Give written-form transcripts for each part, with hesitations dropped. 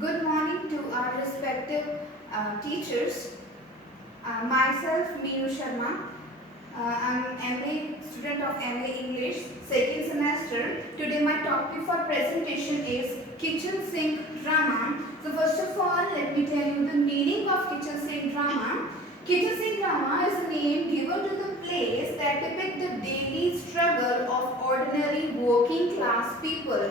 Good morning to our respective teachers. Myself, Meenu Sharma. I'm MA student of MA English, second semester. Today my topic for presentation is kitchen sink drama. So first of all, let me tell you the meaning of kitchen sink drama. Kitchen sink drama is a name given to the plays that depict the daily struggle of ordinary working class people.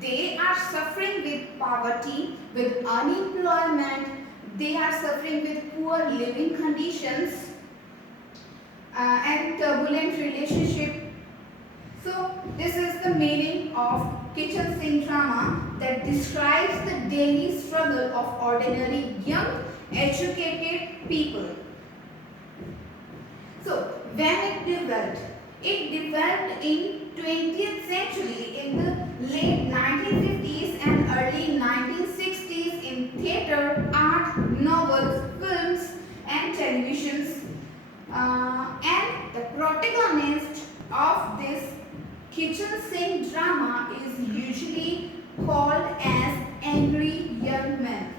They are suffering with poverty, with unemployment, they are suffering with poor living conditions and turbulent relationship. So this is the meaning of kitchen sink drama that describes the daily struggle of ordinary young educated people. So when it developed in 20th century in the late 1950s and early 1960s in theatre, art, novels, films and televisions. And the protagonist of this kitchen sink drama is usually called as angry young men.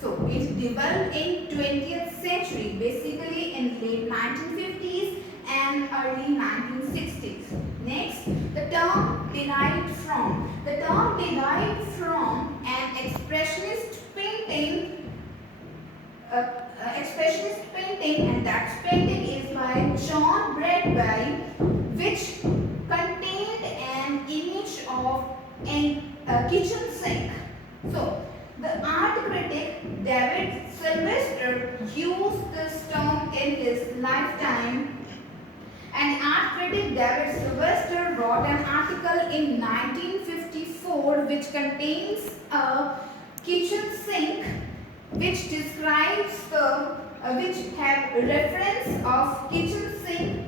So it developed in 20th century, basically in late 1950s and early 1960s. Next, the term derived from an expressionist painting, and that painting is by John Bradbury, which contained an image of a kitchen sink. So the art critic David Sylvester used this term in his lifetime, and art critic David Sylvester wrote an article in 1954 which contains a kitchen sink which describes which have reference of kitchen sink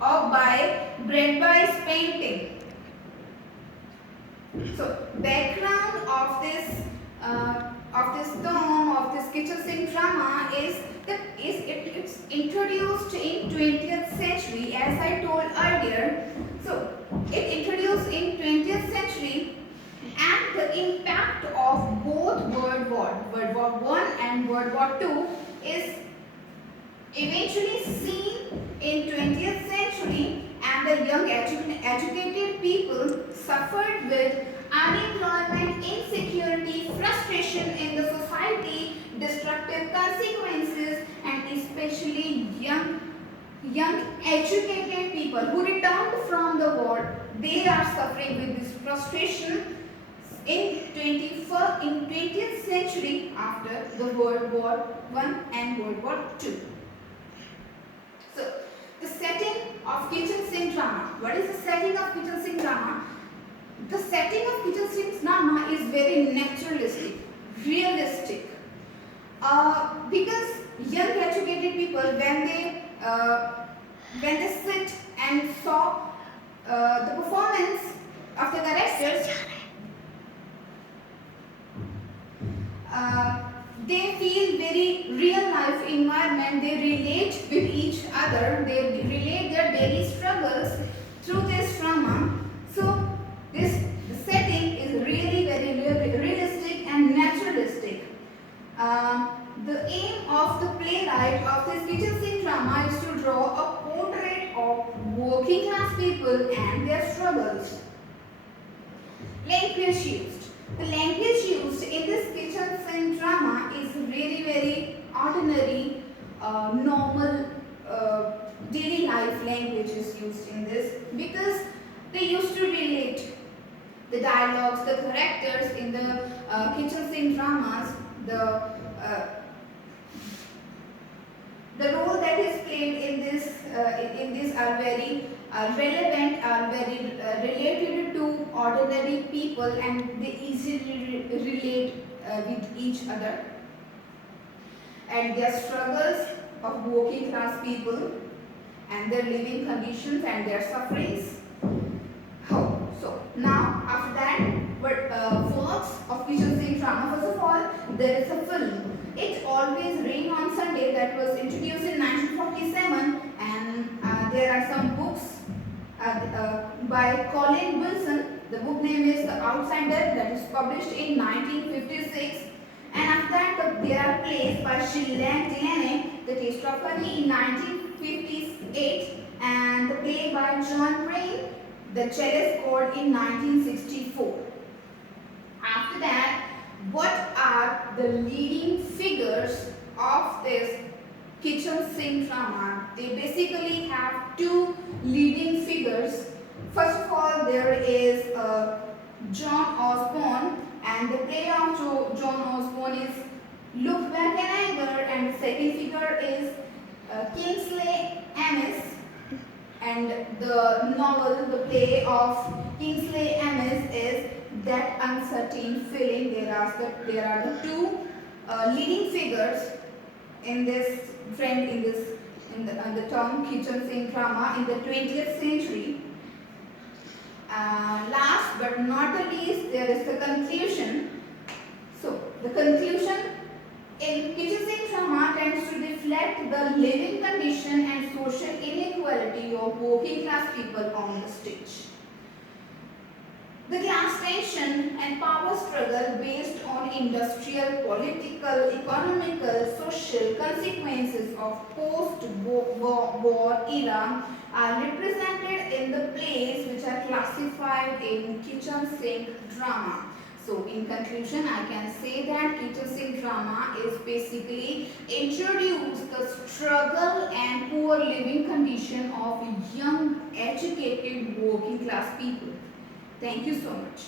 or by Bradbury's painting. So background of this term of this kitchen sink drama is that it's introduced in 20th century, as I told earlier. So it introduced in 20th century, and the impact of both World War I and World War II is eventually seen in 20th century, and the young educated people suffered with unemployment, insecurity, frustration in the society, destructive consequences, and especially young educated people who returned from the war, they are suffering with this frustration in 20th century after the World War I and World War II. So, the setting of kitchen sink drama. What is the setting of kitchen sink drama? The setting of kitchen sink drama is very naturalistic, realistic. Because young educated people, when they sit and saw the performance of the characters, they feel very real life environment. They relate with each other. They relate their daily struggles through this drama. So the setting is really very realistic and naturalistic. The aim of the playwright of this kitchen sink drama is to draw a portrait of working class people and their struggles. Language used. The language used in this kitchen sink drama is really very ordinary, normal, daily life language is used in this, because they used to relate the dialogues, the characters in the kitchen sink dramas, the role that is played in this are very relevant, are very related to ordinary people, and they easily relate with each other, and their struggles of working class people and their living conditions and their sufferings. How? So now after that, works of kitchen sink drama. First of all, there is a film. It Always Rain on Sunday, that was introduced in 1947, and there are some books by Colin Wilson. The book name is The Outsider, that is published in 1956. And after that, there are plays by Shilling Delaney, The Taste of Honey in 1958, and the play by John Crane, The Jealous God in 1964. After that, what are the leading figures of this kitchen sink drama? They basically have two leading figures. First of all, there is John Osborne, and the play of John Osborne is Look Back in Anger, and the second figure is Kingsley Amis, and the novel, the play of Kingsley Amis is That Uncertain Feeling. There are the two leading figures in this trend, in the term kitchen sink drama in the 20th century. Last but not the least, there is the conclusion. So the conclusion in kitchen sink drama tends to reflect the living condition and social inequality of working class people on the stage. The class tension and power struggle based on industrial, political, economical, social consequences of post-war era are represented in the plays which are classified in kitchen sink drama. So in conclusion, I can say that kitchen sink drama is basically introduce the struggle and poor living condition of young, educated, working class people. Thank you so much.